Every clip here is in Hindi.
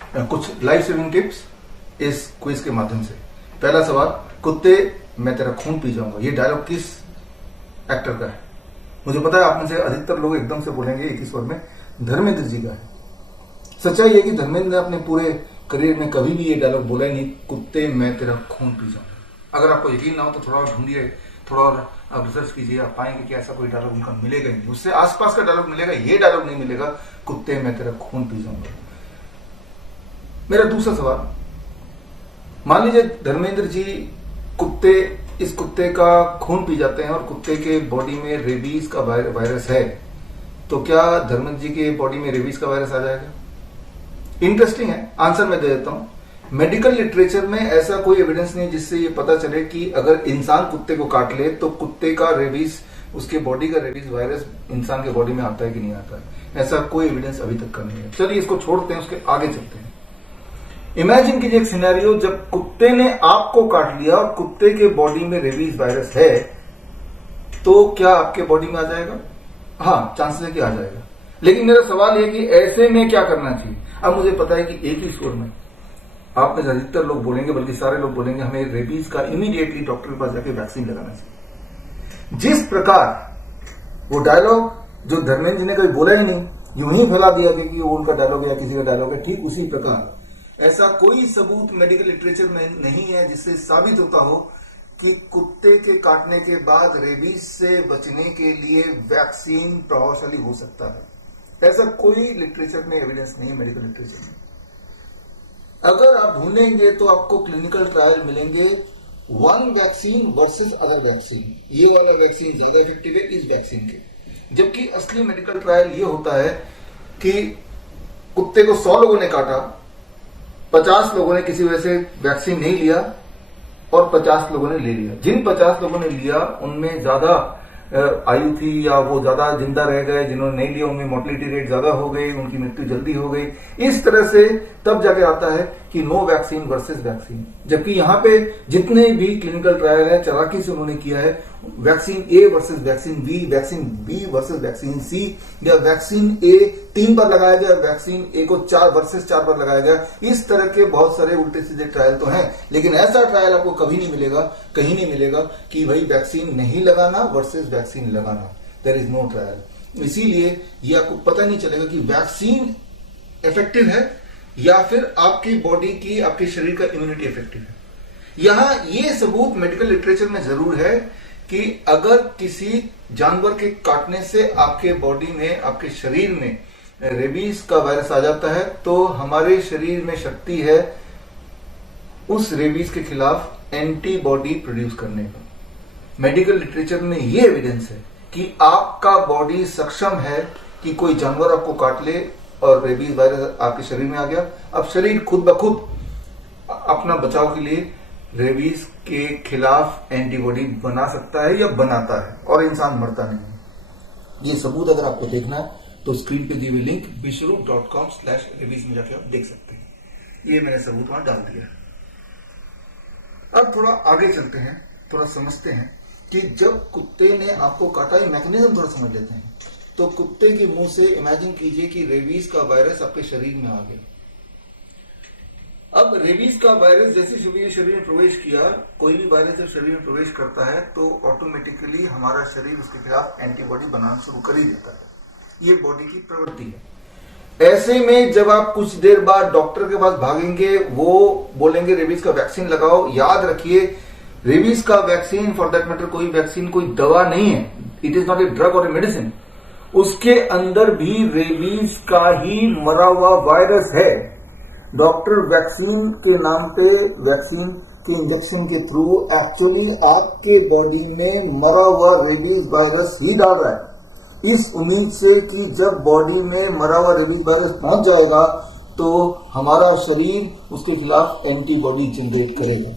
कुछ लाइफ सेविंग टिप्स इस क्विज के माध्यम से। पहला सवाल, कुत्ते मैं तेरा खून पी जाऊंगा, ये डायलॉग किस एक्टर का है? मुझे पता है आप में से अधिकतर लोग एकदम से बोलेंगे एक ही स्वर में, धर्मेंद्र जी का है। सच्चाई है कि धर्मेंद्र ने अपने पूरे करियर में कभी भी ये डायलॉग बोला ही नहीं, कुत्ते मैं तेरा खून पी जाऊंगा। अगर आपको यकीन ना हो तो थोड़ा और ढूंढिए, थोड़ा और आप रिसर्च कीजिए, आप पाएंगे कि ऐसा कोई डायलॉग उनका मिलेगा ही नहीं। उससे आसपास का डायलॉग मिलेगा, ये डायलॉग नहीं मिलेगा, कुत्ते मैं तेरा खून पी जाऊंगा। मेरा दूसरा सवाल, मान लीजिए धर्मेंद्र जी इस कुत्ते का खून पी जाते हैं और कुत्ते के बॉडी में रेबीज का वायरस है, तो क्या धर्मेंद्र जी के बॉडी में रेबीज का वायरस आ जाएगा? इंटरेस्टिंग है, आंसर मैं दे देता हूं। मेडिकल लिटरेचर में ऐसा कोई एविडेंस नहीं जिससे ये पता चले कि अगर इंसान कुत्ते को काट ले तो कुत्ते का रेबीज, उसके बॉडी का रेबीज वायरस इंसान के बॉडी में आता है कि नहीं आता है। ऐसा कोई एविडेंस अभी तक का नहीं है। चलिए इसको छोड़ते हैं, उसके आगे चलते हैं। इमेजिन कीजिए एक सिनेरियो जब कुत्ते ने आपको काट लिया और कुत्ते के बॉडी में रेबीज वायरस है, तो क्या आपके बॉडी में आ जाएगा? हाँ, चांसेस है कि आ जाएगा। लेकिन मेरा सवाल है कि ऐसे में क्या करना चाहिए? अब मुझे पता है कि एक ही स्वर में आप में से अधिकतर लोग बोलेंगे, बल्कि सारे लोग बोलेंगे, हमें रेबीज का इमीडिएटली डॉक्टर के पास जाके वैक्सीन लगाना चाहिए। जिस प्रकार वो डायलॉग जो धर्मेंद्र जी ने कभी बोला ही नहीं, यूं ही फैला दिया कि वो उनका डायलॉग है या किसी का डायलॉग है, ठीक उसी प्रकार ऐसा कोई सबूत मेडिकल लिटरेचर में नहीं है जिससे साबित होता हो कि कुत्ते के काटने के बाद रेबीज से बचने के लिए वैक्सीन प्रभावशाली हो सकता है। ऐसा कोई लिटरेचर में एविडेंस नहीं है, मेडिकल लिटरेचर में। अगर आप ढूंढेंगे तो आपको क्लिनिकल ट्रायल मिलेंगे, one vaccine versus other vaccine, ये वाला वैक्सीन ज्यादा इफेक्टिव है इस वैक्सीन के। जबकि असली मेडिकल ट्रायल ये होता है कि कुत्ते को 100 लोगों ने काटा, 50 लोगों ने किसी वजह से वैक्सीन नहीं लिया और 50 लोगों ने ले लिया। जिन 50 लोगों ने लिया उनमें ज्यादा आयु थी या वो ज्यादा जिंदा रह गए, जिन्होंने नहीं लिया उनमें मोर्टेलिटी रेट ज्यादा हो गई, उनकी मृत्यु जल्दी हो गई। इस तरह से तब जाके आता है कि नो वैक्सीन वर्सेस वैक्सीन। जबकि यहाँ पे जितने भी क्लिनिकल ट्रायल है चालाकी से उन्होंने किया है, vaccine A versus vaccine B, vaccine B versus vaccine C, या वैक्सीन ए 3 बार लगाया गया, वैक्सीन ए को 4 वर्सेस 4 बार लगाया गया। इस तरह के बहुत सारे उल्टे सीधे ट्रायल तो हैं, लेकिन ऐसा ट्रायल आपको कभी नहीं मिलेगा, कहीं नहीं मिलेगा कि भाई वैक्सीन नहीं लगाना वर्सेस वैक्सीन लगाना। There is no trial. इसीलिए ये आपको पता नहीं चलेगा कि वैक्सीन इफेक्टिव है या फिर आपकी बॉडी की, आपके शरीर का इम्यूनिटी इफेक्टिव है। यहां ये सबूत मेडिकल लिटरेचर में जरूर है कि अगर किसी जानवर के काटने से आपके बॉडी में, आपके शरीर में रेबीज का वायरस आ जाता है तो हमारे शरीर में शक्ति है उस रेबीज के खिलाफ एंटीबॉडी प्रोड्यूस करने का। मेडिकल लिटरेचर में ये एविडेंस है कि आपका बॉडी सक्षम है कि कोई जानवर आपको काट ले और रेबीज वायरस आपके शरीर में आ गया, अब शरीर खुद ब खुद अपना बचाव के लिए रेबीज के खिलाफ एंटीबॉडी बना सकता है या बनाता है और इंसान मरता नहीं है। ये सबूत अगर आपको देखना है तो स्क्रीन पे दी हुई लिंक विश्वरूप.com/रेबीज में जाके आप देख सकते हैं। ये मैंने सबूत वहां डाल दिया। अब थोड़ा आगे चलते हैं, थोड़ा समझते हैं कि जब कुत्ते ने आपको काटा, ये मैकेनिज्म थोड़ा समझ लेते हैं। तो कुत्ते के मुंह से इमेजिन कीजिए कि रेबीज का वायरस आपके शरीर में आ गया। अब रेबीज का वायरस जैसे शरीर में प्रवेश किया, कोई भी वायरस जब शरीर में प्रवेश करता है तो ऑटोमेटिकली हमारा शरीर उसके खिलाफ एंटीबॉडी बनाना शुरू कर ही देता है। ये बॉडी की प्रवृत्ति है। ऐसे में जब आप कुछ देर बाद डॉक्टर के पास भागेंगे, वो बोलेंगे रेबीज का वैक्सीन लगाओ। याद रखिए, रेबीज का वैक्सीन, फॉर दैट मैटर कोई वैक्सीन कोई दवा नहीं है, it is not a drug और ए मेडिसिन। उसके अंदर भी रेबीज का ही मरा हुआ वायरस है। डॉक्टर वैक्सीन के नाम पे, वैक्सीन के इंजेक्शन के थ्रू एक्चुअली आपके बॉडी में मरा हुआ रेबीज वायरस ही डाल रहा है, इस उम्मीद से कि जब बॉडी में मरा हुआ रेबीज वायरस पहुंच जाएगा तो हमारा शरीर उसके खिलाफ एंटीबॉडी जनरेट करेगा।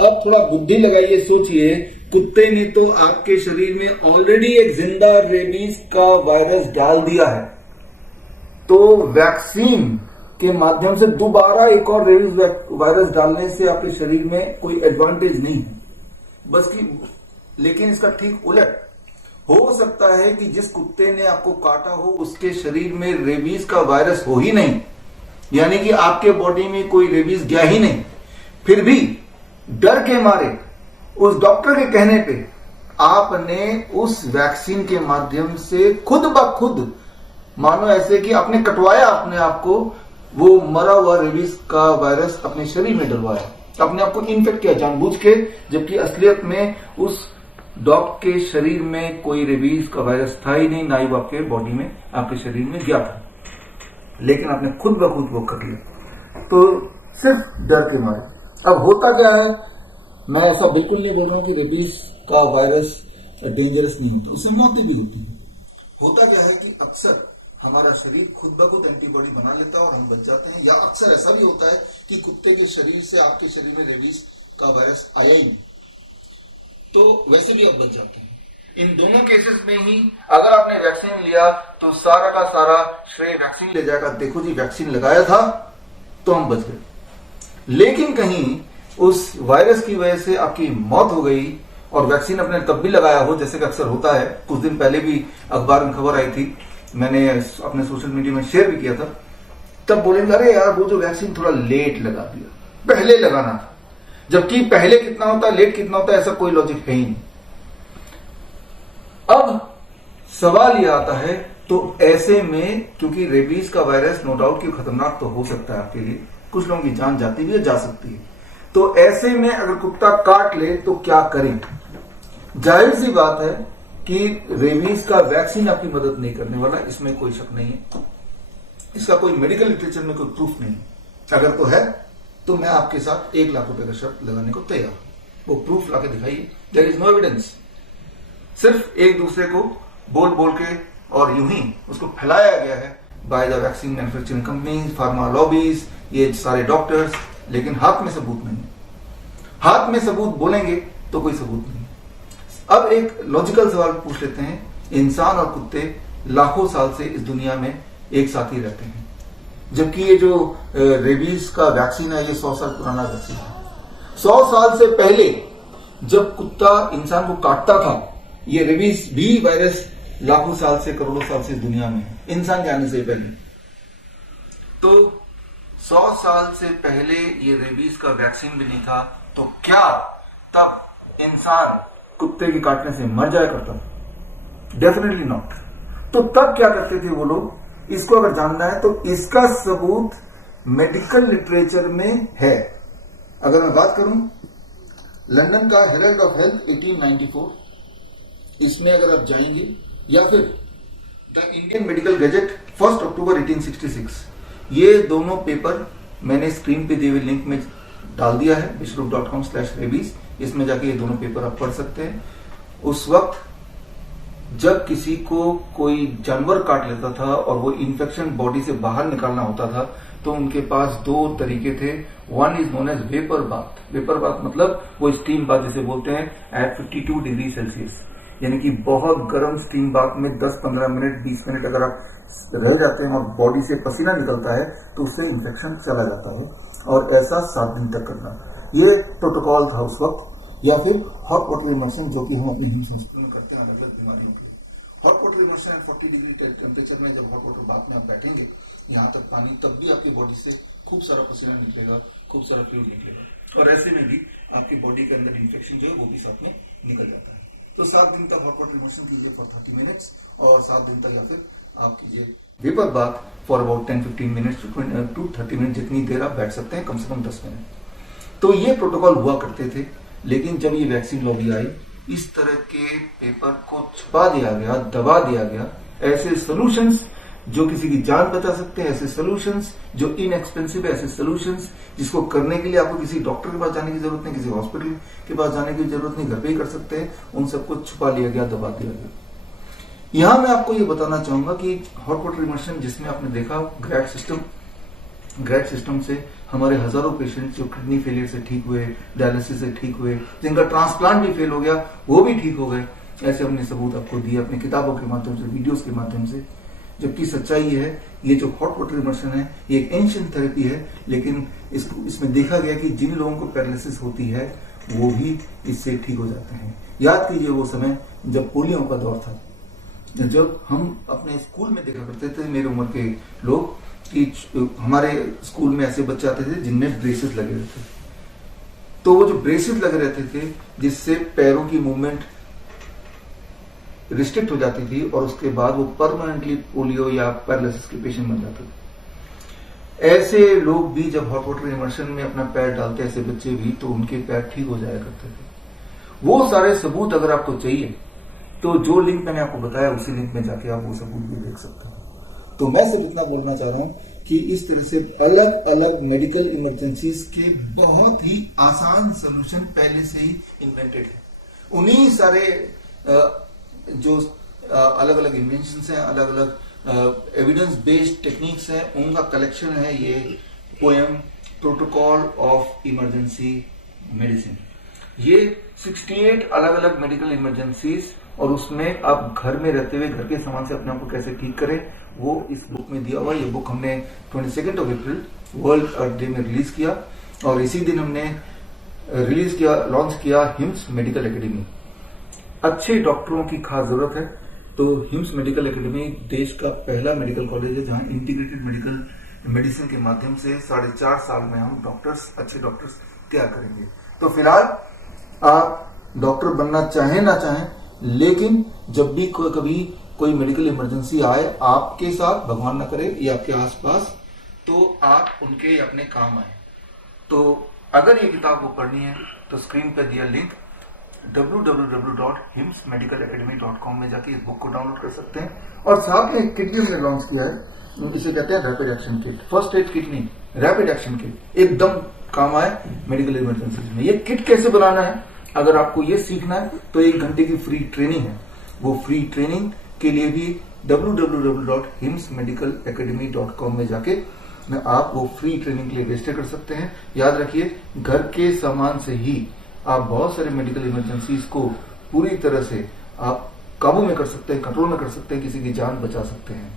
अब थोड़ा बुद्धि लगाइए, सोचिए, कुत्ते ने तो आपके शरीर में ऑलरेडी एक जिंदा रेबीज का वायरस डाल दिया है, तो वैक्सीन के माध्यम से दोबारा एक और रेबीज वायरस डालने से आपके शरीर में कोई एडवांटेज नहीं है, बस कि लेकिन इसका ठीक उलट हो सकता है कि जिस कुत्ते ने आपको काटा हो उसके शरीर में रेबीज का वायरस हो ही नहीं, यानी कि आपके बॉडी में कोई रेबीज गया ही नहीं, फिर भी डर के मारे उस डॉक्टर के कहने पे आपने उस वैक्सीन के माध्यम से खुद ब खुद, मानो ऐसे कि आपने कटवाया अपने आप को, वो मरा हुआ रेबीज का वायरस अपने शरीर में डलवाया, अपने आप को इन्फेक्ट किया जानबूझ के, जबकि असलियत में उस डॉग के शरीर में कोई रेबीज का वायरस था ही नहीं, ना ही वो आपके बॉडी में, आपके शरीर में गया था, लेकिन आपने खुद ब खुद वो कर लिया, तो सिर्फ डर के मारे। अब होता क्या है, मैं ऐसा बिल्कुल नहीं बोल रहा हूं कि रेबीज का वायरस डेंजरस नहीं होता, उससे मौतें भी होती है। होता क्या है कि अक्सर हमारा शरीर खुद ब खुद एंटीबॉडी बना लेता है और हम बच जाते हैं, या अक्सर ऐसा भी होता है कि कुत्ते के शरीर से आपके शरीर में रेबीज का वायरस आया ही नहीं, तो वैसे भी आप बच जाते हैं। इन दोनों केसेस में ही अगर आपने वैक्सीन लिया तो सारा का सारा श्रेय वैक्सीन ले जाएगा, देखो जी वैक्सीन लगाया था तो हम बच गए। लेकिन कहीं उस वायरस की वजह से आपकी मौत हो गई और वैक्सीन अपने तब भी लगाया हो, जैसे कि अक्सर होता है। कुछ दिन पहले भी अखबार में खबर आई थी, मैंने अपने सोशल मीडिया में शेयर भी किया था, तब बोलेंगे अरे यार वो जो वैक्सीन थोड़ा लेट लगा दिया, पहले लगाना था, जबकि पहले कितना होता है लेट कितना होता है ऐसा कोई लॉजिक है ही नहीं। अब सवाल यह आता है, तो ऐसे में क्योंकि रेबीज का वायरस नो डाउट कि खतरनाक तो हो सकता है आपके लिए, कुछ लोगों की जान जाती भी है, जा सकती है, तो ऐसे में अगर कुत्ता काट ले तो क्या करें? जाहिर सी बात है कि रेबीज का वैक्सीन आपकी मदद नहीं करने वाला, इसमें कोई शक नहीं है, इसका कोई मेडिकल लिटरेचर में कोई प्रूफ नहीं। अगर तो है तो मैं आपके साथ 1 लाख रुपए का शर्त लगाने को तैयार, वो प्रूफ लाके दिखाइए। देयर इज नो एविडेंस, सिर्फ एक दूसरे को बोल बोल के और यूं ही उसको फैलाया गया है by the vaccine manufacturing companies, pharma lobbies, ये सारे डॉक्टर्स, लेकिन हाथ में सबूत नहीं। हाथ में सबूत बोलेंगे तो कोई सबूत नहीं। अब एक लॉजिकल सवाल पूछ लेते हैं, इंसान और कुत्ते लाखों साल से इस दुनिया में एक साथ ही रहते हैं, जबकि ये जो रेबीज का वैक्सीन है ये 100 साल पुराना वैक्सीन है। 100 साल से पहले जब कुत्ता इंसान को काटता था, ये रेबीज भी वायरस लाखों साल से, करोड़ों साल से इस दुनिया में है, इंसान के आने से पहले। तो 100 साल से पहले ये रेबीज का वैक्सीन भी नहीं था, तो क्या तब इंसान कुत्ते के काटने से मर जाया करता था? Definitely not. तो तब क्या करते थे वो लोग? इसको अगर जानना है तो इसका सबूत मेडिकल लिटरेचर में है। अगर मैं बात करूं लंदन का हेरल्ड ऑफ हेल्थ 1894, इसमें अगर आप जाएंगे, या फिर द इंडियन मेडिकल गैजेट 1 अक्टूबर 1866, ये दोनों पेपर मैंने स्क्रीन पे दिए हुए लिंक में डाल दिया है, विश्वरूप.com/रेबीज, इसमें जाके ये दोनों पेपर आप पढ़ सकते हैं। उस वक्त जब किसी को कोई जानवर काट लेता था और वो इन्फेक्शन बॉडी से बाहर निकालना होता था, तो उनके पास 2 तरीके थे। One is known as vapour bath. Vapour bath मतलब वो स्टीम बाथ जिसे बोलते हैं एट 52 डिग्री सेल्सियस, यानी कि बहुत गर्म स्टीम बाथ में 10-15 मिनट 20 मिनट अगर आप रह जाते हैं और बॉडी से पसीना निकलता है तो उससे इन्फेक्शन चला जाता है, और ऐसा 7 दिन तक करना, ये प्रोटोकॉल था उस वक्त। या फिर हॉट वाटर इमर्शन, जो कि हम अपने हिंदू संस्कृति में करते हैं अलग अलग बीमारियों के लिए। Hot water immersion at 40 degree temperature में जब हॉट वाटर बाथ में आप बैठेंगे, यहाँ तक पानी, तब भी आपकी बॉडी से खूब सारा पसीना निकलेगा, खूब सारा फ्लूइड निकलेगा, और ऐसे में भी आपकी बॉडी के अंदर इन्फेक्शन जो है वो भी साथ में निकल जाता है। तो 7 दिन तक हॉट वाटर इमर्शन कीजिए फॉर 30 मिनट्स, और 7 दिन तक या फिर आप कीजिए vapour bath for about 10-15 minutes to 30 minute, जितनी देर आप बैठ सकते हैं, कम से कम 10 मिनट। तो ये प्रोटोकॉल हुआ करते थे। लेकिन जब ये वैक्सीन लॉबी आई, इस तरह के पेपर को छुपा दिया गया, दबा दिया गया। ऐसे सोल्यूशंस जो किसी की जान बचा सकते हैं, ऐसे सोल्यूशंस जो इनएक्सपेंसिव है, ऐसे सोल्यूशंस जिसको करने के लिए आपको किसी डॉक्टर के पास जाने की जरूरत नहीं, किसी हॉस्पिटल के पास जाने की जरूरत नहीं, घर पे ही कर सकते हैं, उन सबको छुपा लिया गया, दबा दिया गया। यहां मैं आपको ये बताना चाहूंगा कि हॉट वाटर इमर्शन, जिसमें आपने देखा ग्रैड सिस्टम से हमारे हजारों पेशेंट जो किडनी फेलियर से ठीक हुए, डायलिसिस से ठीक हुए, जिनका ट्रांसप्लांट भी फेल हो गया वो भी ठीक हो गए, ऐसे हमने सबूत आपको दिए अपनी किताबों के माध्यम से, वीडियोस के माध्यम से। जबकि सच्चाई है, ये जो हॉट वाटर इमर्शन है ये एक एंशिएंट थेरेपी है, लेकिन इसमें देखा गया कि जिन लोगों को पैरालिसिस होती है वो भी इससे ठीक हो जाते हैं। याद कीजिए वो समय जब पोलियो का दौर था, जब हम अपने स्कूल में देखा करते थे, मेरे उम्र के लोग, कि हमारे स्कूल में ऐसे बच्चे आते थे जिनमें ब्रेसेस लगे रहते थे। तो वो जो ब्रेसेस लगे रहते थे जिससे पैरों की मूवमेंट रिस्ट्रिक्ट हो जाती थी और उसके बाद वो परमानेंटली पोलियो या पैरालिसिस के पेशेंट बन जाते थे। ऐसे लोग भी जब हॉट वाटर इमर्शन में अपना पैर डालते, ऐसे बच्चे भी, तो उनके पैर ठीक हो जाया करते थे। वो सारे सबूत अगर आपको चाहिए तो जो लिंक मैंने आपको बताया उसी लिंक में जाके आप वो सबूत भी देख सकते हैं। तो मैं सिर्फ इतना बोलना चाह रहा हूं कि इस तरह से अलग अलग मेडिकल इमरजेंसीज के बहुत ही आसान सोल्यूशन पहले से ही इन्वेंटेड है। उन्हीं सारे जो अलग अलग इन्वेंशन है, अलग अलग एविडेंस बेस्ड टेक्निक्स है, उनका कलेक्शन है ये poem protocol of emergency medicine. ये 68 अलग अलग मेडिकल इमरजेंसीज और उसमें आप घर में रहते हुए घर के सामान से अपने आप को कैसे ठीक करें वो इस बुक में दिया हुआ है। ये बुक हमने 22 अप्रैल वर्ल्ड अर्थ डे में रिलीज किया और इसी दिन हमने लॉन्च किया हिम्स मेडिकल एकेडमी। अच्छे डॉक्टरों की खास जरूरत है, तो हिम्स मेडिकल एकेडमी देश का पहला मेडिकल कॉलेज है जहां इंटीग्रेटेड मेडिकल मेडिसिन के माध्यम से 4.5 साल में हम अच्छे डॉक्टर्स तैयार करेंगे। तो फिलहाल आप डॉक्टर बनना चाहें ना चाहें, लेकिन जब भी कभी कोई मेडिकल इमरजेंसी आए आपके साथ, भगवान ना करे, या आपके आसपास, तो आप उनके अपने काम आए। तो अगर ये किताब को पढ़नी है तो स्क्रीन पर दिया लिंक www.himsmedicalacademy.com में जाके इस बुक को डाउनलोड कर सकते हैं। और साथ में एक किट भी हमने लॉन्च किया है, इसे कहते हैं rapid action kit. First aid kit नहीं, रैपिड एक्शन किट, एकदम काम आए मेडिकल इमरजेंसी में। ये किट कैसे बनाना है, अगर आपको ये सीखना है तो 1 घंटे की फ्री ट्रेनिंग है। वो फ्री ट्रेनिंग के लिए भी www.himsmedicalacademy.com में जाके आप वो फ्री ट्रेनिंग के लिए रजिस्टर कर सकते हैं। याद रखिए, घर के सामान से ही आप बहुत सारे मेडिकल इमरजेंसीज को पूरी तरह से आप काबू में कर सकते हैं, कंट्रोल में कर सकते हैं, किसी की जान बचा सकते हैं।